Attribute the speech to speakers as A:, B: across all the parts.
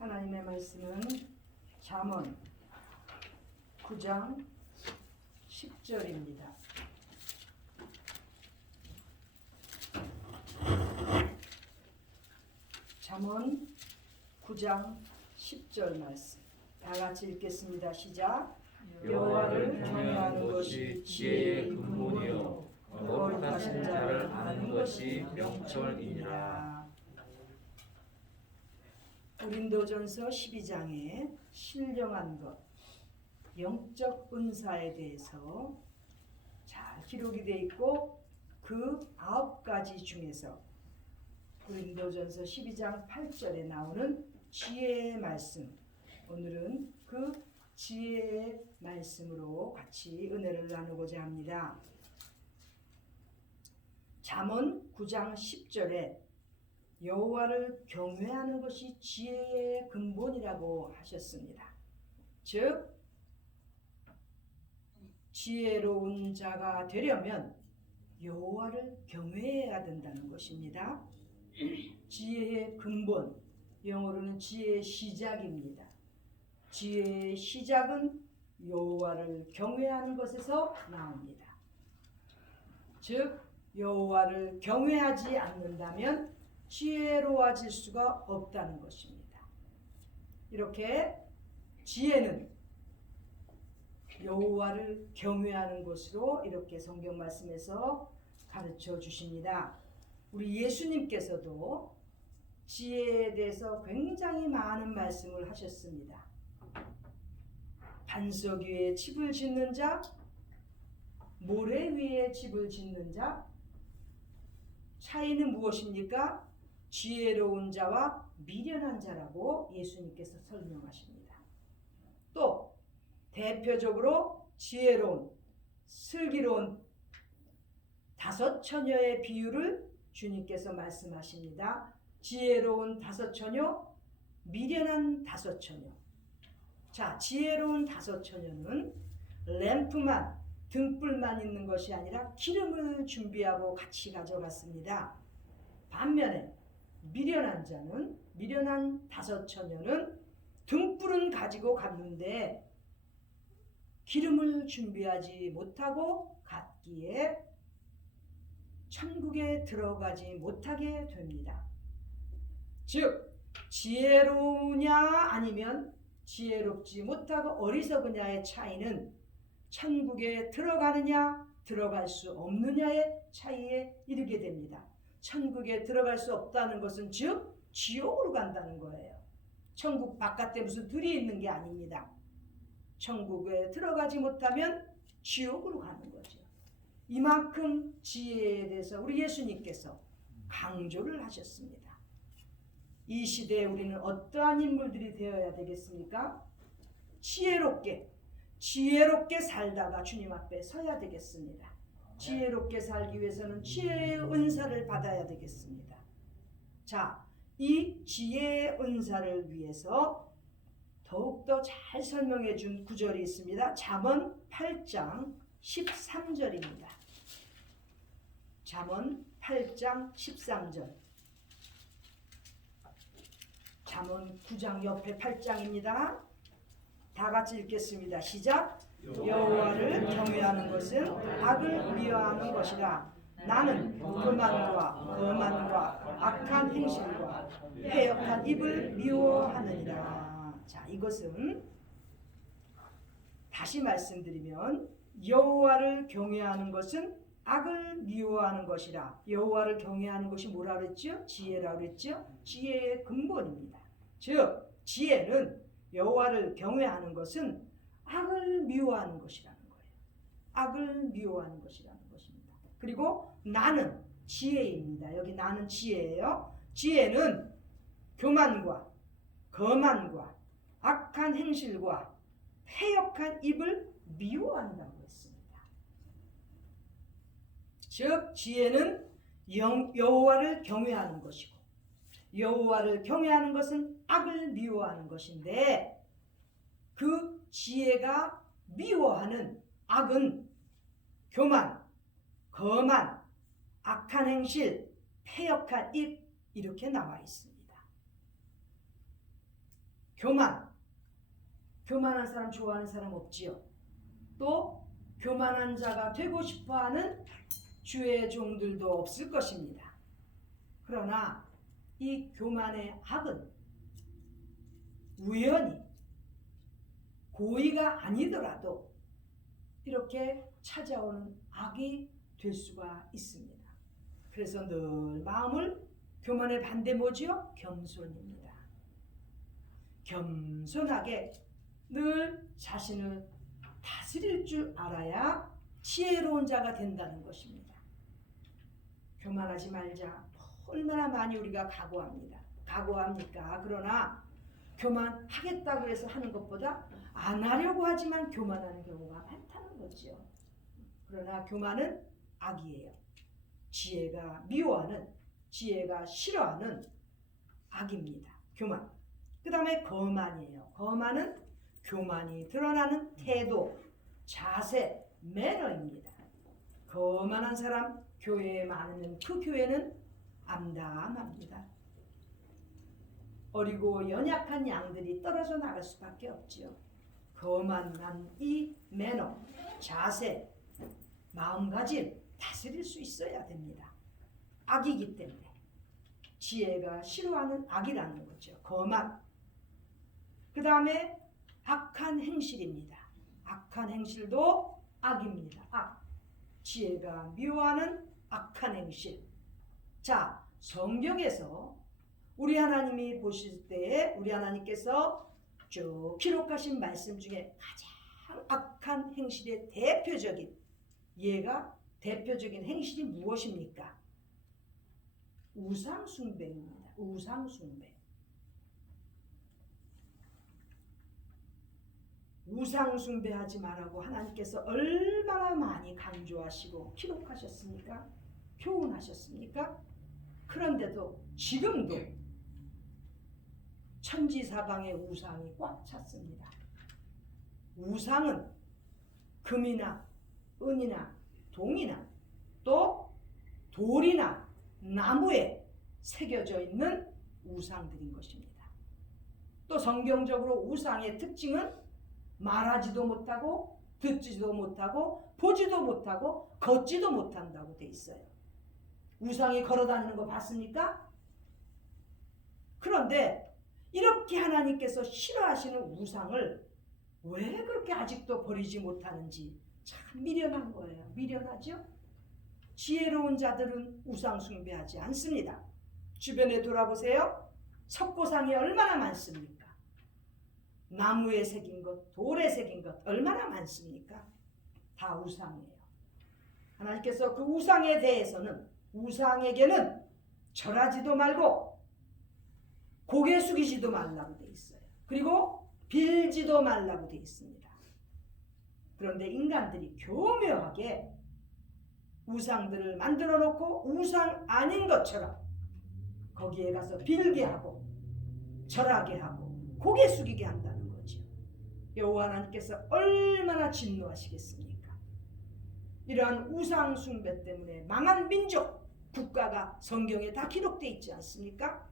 A: 하나님의 말씀은 잠언 9장 10절입니다. 잠언 9장 10절 말씀 다 같이 읽겠습니다. 시작. 여호와를 경외하는 것이 지혜의 근본이요 거룩하신 자를 아는 것이 명철이니라. 고린도전서 12장에 신령한 것, 영적 은사에 대해서 잘 기록이 돼 있고 그 아홉 가지 중에서 고린도전서 12장 8절에 나오는 지혜의 말씀. 오늘은 그 지혜의 말씀으로 같이 은혜를 나누고자 합니다. 잠언 9장 10절에 여호와를 경외하는 것이 지혜의 근본이라고 하셨습니다. 즉 지혜로운 자가 되려면 여호와를 경외해야 된다는 것입니다. 지혜의 근본 영어로는 지혜의 시작입니다. 지혜의 시작은 여호와를 경외하는 것에서 나옵니다. 즉 여호와를 경외하지 않는다면 지혜로워질 수가 없다는 것입니다. 이렇게 지혜는 여호와를 경외하는 것으로 이렇게 성경 말씀에서 가르쳐 주십니다. 우리 예수님께서도 지혜에 대해서 굉장히 많은 말씀을 하셨습니다. 반석 위에 집을 짓는 자, 모래 위에 집을 짓는 자, 차이는 무엇입니까? 지혜로운 자와 미련한 자라고 예수님께서 설명하십니다. 또 대표적으로 지혜로운, 슬기로운 다섯 처녀의 비유를 주님께서 말씀하십니다. 지혜로운 다섯 처녀, 미련한 다섯 처녀. 자, 지혜로운 다섯 처녀는 램프만 등불만 있는 것이 아니라 기름을 준비하고 같이 가져갔습니다. 반면에 미련한 자는 미련한 다섯 처녀는 등불은 가지고 갔는데 기름을 준비하지 못하고 갔기에 천국에 들어가지 못하게 됩니다. 즉 지혜로우냐 아니면 지혜롭지 못하고 어리석으냐의 차이는 천국에 들어가느냐 들어갈 수 없느냐의 차이에 이르게 됩니다. 천국에 들어갈 수 없다는 것은 즉 지옥으로 간다는 거예요. 천국 바깥에 무슨 들이 있는 게 아닙니다. 천국에 들어가지 못하면 지옥으로 가는 거죠. 이만큼 지혜에 대해서 우리 예수님께서 강조를 하셨습니다. 이 시대에 우리는 어떠한 인물들이 되어야 되겠습니까? 지혜롭게, 지혜롭게 살다가 주님 앞에 서야 되겠습니다. 지혜롭게 살기 위해서는 지혜의 은사를 받아야 되겠습니다. 자, 이 지혜의 은사를 위해서 더욱더 잘 설명해 준 구절이 있습니다. 잠언 8장 13절입니다. 잠언 8장 13절. 잠언 9장 옆에 8장입니다. 다 같이 읽겠습니다. 시작. 여호와를 경외하는 것은 악을 미워하는 것이라. 나는 교만과 거만과 악한 행실과 해역한 입을 미워하느니라. 자, 이것은 다시 말씀드리면 여호와를 경외하는 것은 악을 미워하는 것이라. 여호와를 경외하는 것이 뭐라 그랬죠? 지혜라 그랬죠? 지혜의 근본입니다. 즉 지혜는 여호와를 경외하는 것은 악을 미워하는 것이라는 거예요. 악을 미워하는 것이라는 것입니다. 그리고 나는 지혜입니다. 여기 나는 지혜예요. 지혜는 교만과 거만과 악한 행실과 패역한 입을 미워한다고 했습니다. 즉 지혜는 영, 여호와를 경외하는 것이고 여호와를 경외하는 것은 악을 미워하는 것인데 그 지혜가 미워하는 악은 교만, 거만, 악한 행실, 패역한 입 이렇게 나와 있습니다. 교만. 교만한 사람 좋아하는 사람 없지요. 또 교만한 자가 되고 싶어하는 주의 종들도 없을 것입니다. 그러나 이 교만의 악은 우연히 고의가 아니더라도 이렇게 찾아오는 악이 될 수가 있습니다. 그래서 늘 마음을 교만의 반대 뭐지요? 겸손입니다. 겸손하게 늘 자신을 다스릴 줄 알아야 지혜로운 자가 된다는 것입니다. 교만하지 말자. 얼마나 많이 우리가 각오합니다. 각오합니까? 그러나 교만하겠다고 해서 하는 것보다 안 하려고 하지만 교만하는 경우가 많다는 거죠. 그러나 교만은 악이에요. 지혜가 미워하는, 지혜가 싫어하는 악입니다. 교만. 그 다음에 거만이에요. 거만은 교만이 드러나는 태도, 자세, 매너입니다. 거만한 사람 교회에 많으면 그 교회는 암담합니다. 어리고 연약한 양들이 떨어져 나갈 수밖에 없지요. 거만한 이 매너, 자세, 마음가짐 다스릴 수 있어야 됩니다. 악이기 때문에 지혜가 싫어하는 악이라는 거죠. 거만. 그 다음에 악한 행실입니다. 악한 행실도 악입니다. 악. 지혜가 미워하는 악한 행실. 자, 성경에서 우리 하나님이 보실 때에 우리 하나님께서 쭉 기록하신 말씀 중에 가장 악한 행실의 대표적인 예가 대표적인 행실이 무엇입니까? 우상숭배입니다. 우상숭배. 우상숭배하지 말라고 하나님께서 얼마나 많이 강조하시고 기록하셨습니까? 교훈하셨습니까? 그런데도 지금도 천지사방에 우상이 꽉 찼습니다. 우상은 금이나 은이나 동이나 또 돌이나 나무에 새겨져 있는 우상들인 것입니다. 또 성경적으로 우상의 특징은 말하지도 못하고 듣지도 못하고 보지도 못하고 걷지도 못한다고 돼 있어요. 우상이 걸어 다니는 거 봤습니까? 그런데 이렇게 하나님께서 싫어하시는 우상을 왜 그렇게 아직도 버리지 못하는지 참 미련한 거예요. 미련하죠? 지혜로운 자들은 우상 숭배하지 않습니다. 주변에 돌아보세요. 석고상이 얼마나 많습니까? 나무에 새긴 것, 돌에 새긴 것 얼마나 많습니까? 다 우상이에요. 하나님께서 그 우상에 대해서는 우상에게는 절하지도 말고 고개 숙이지도 말라고 돼 있어요. 그리고 빌지도 말라고 돼 있습니다. 그런데 인간들이 교묘하게 우상들을 만들어 놓고 우상 아닌 것처럼 거기에 가서 빌게 하고 절하게 하고 고개 숙이게 한다는 거죠. 여호와 하나님께서 얼마나 진노하시겠습니까? 이러한 우상 숭배 때문에 망한 민족, 국가가 성경에 다 기록되어 있지 않습니까?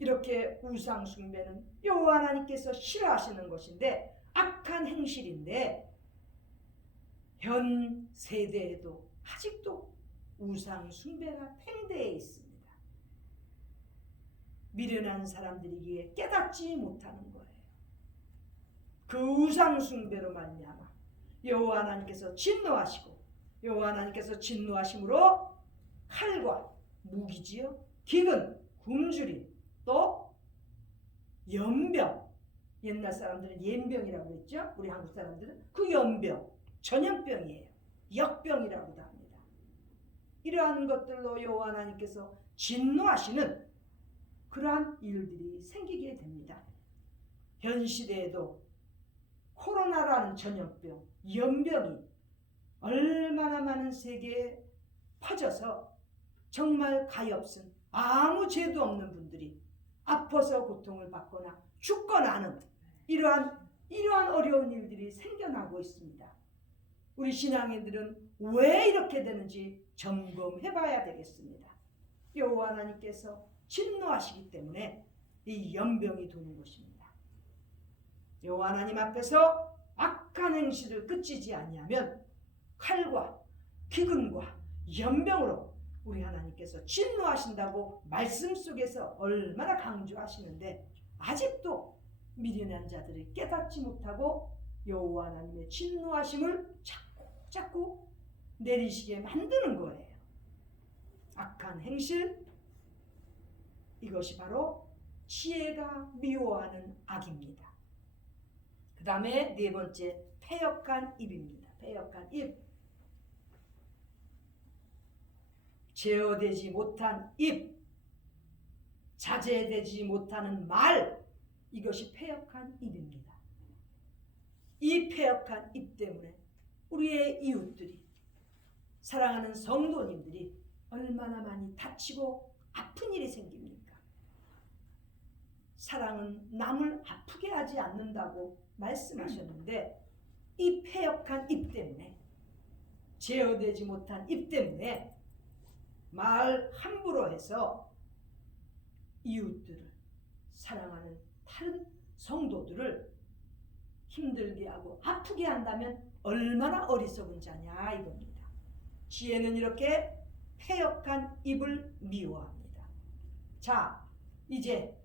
A: 이렇게 우상 숭배는 여호와 하나님께서 싫어하시는 것인데 악한 행실인데 현 세대에도 아직도 우상 숭배가 팽대해 있습니다. 미련한 사람들이기에 깨닫지 못하는 거예요. 그 우상 숭배로 말미암아 여호와 하나님께서 진노하시고 여호와 하나님께서 진노하심으로 칼과 무기지요, 기근, 굶주림, 또 연병. 옛날 사람들은 연병이라고 했죠. 우리 한국 사람들은 그 연병, 전염병이에요. 역병이라고도 합니다. 이러한 것들로 여호와 하나님께서 진노하시는 그러한 일들이 생기게 됩니다. 현 시대에도 코로나라는 전염병, 연병이 얼마나 많은 세계에 퍼져서 정말 가엾은 아무 죄도 없는 분들이 아파서 고통을 받거나 죽거나 하는 이러한 이러한 어려운 일들이 생겨나고 있습니다. 우리 신앙인들은 왜 이렇게 되는지 점검해 봐야 되겠습니다. 여호와 하나님께서 진노하시기 때문에 이 연병이 도는 것입니다. 여호와 하나님 앞에서 악한 행실을 그치지 아니하면 칼과 기근과 연병으로 우리 하나님께서 진노하신다고 말씀 속에서 얼마나 강조하시는데 아직도 미련한 자들이 깨닫지 못하고 여호와 하나님의 진노하심을 자꾸 자꾸 내리시게 만드는 거예요. 악한 행실 이것이 바로 지혜가 미워하는 악입니다. 그 다음에 네 번째 패역한 입입니다. 패역한 입. 제어되지 못한 입, 자제되지 못하는 말, 이것이 패역한 입입니다. 이 패역한 입 때문에 우리의 이웃들이 사랑하는 성도님들이 얼마나 많이 다치고 아픈 일이 생깁니까? 사랑은 남을 아프게 하지 않는다고 말씀하셨는데 이 패역한 입 때문에 제어되지 못한 입 때문에 말 함부로 해서 이웃들을 사랑하는 다른 성도들을 힘들게 하고 아프게 한다면 얼마나 어리석은 자냐 이겁니다. 지혜는 이렇게 패역한 입을 미워합니다. 자, 이제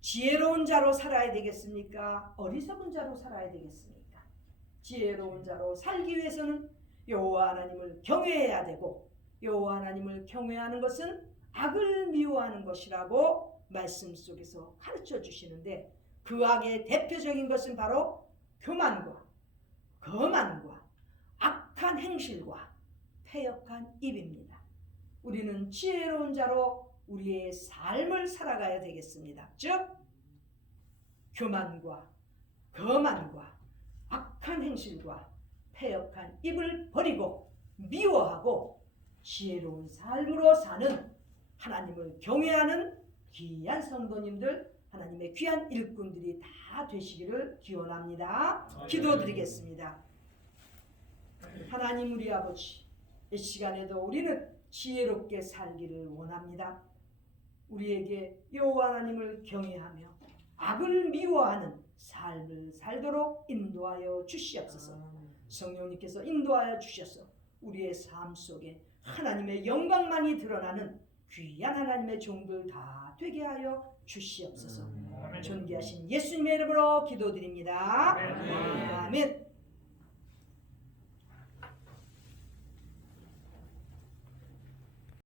A: 지혜로운 자로 살아야 되겠습니까? 어리석은 자로 살아야 되겠습니까? 지혜로운 자로 살기 위해서는 여호와 하나님을 경외해야 되고 여호와 하나님을 경외하는 것은 악을 미워하는 것이라고 말씀 속에서 가르쳐 주시는데 그 악의 대표적인 것은 바로 교만과 거만과 악한 행실과 패역한 입입니다. 우리는 지혜로운 자로 우리의 삶을 살아가야 되겠습니다. 즉 교만과 거만과 악한 행실과 패역한 입을 버리고 미워하고 지혜로운 삶으로 사는 하나님을 경외하는 귀한 성도님들 하나님의 귀한 일꾼들이 다 되시기를 기원합니다. 기도드리겠습니다. 하나님 우리 아버지 이 시간에도 우리는 지혜롭게 살기를 원합니다. 우리에게 여호와 하나님을 경외하며 악을 미워하는 삶을 살도록 인도하여 주시옵소서. 성령님께서 인도하여 주셔서 우리의 삶 속에 하나님의 영광만이 드러나는 귀한 하나님의 종들 다 되게 하여 주시옵소서. 존귀하신 예수님의 이름으로 기도드립니다. 아멘.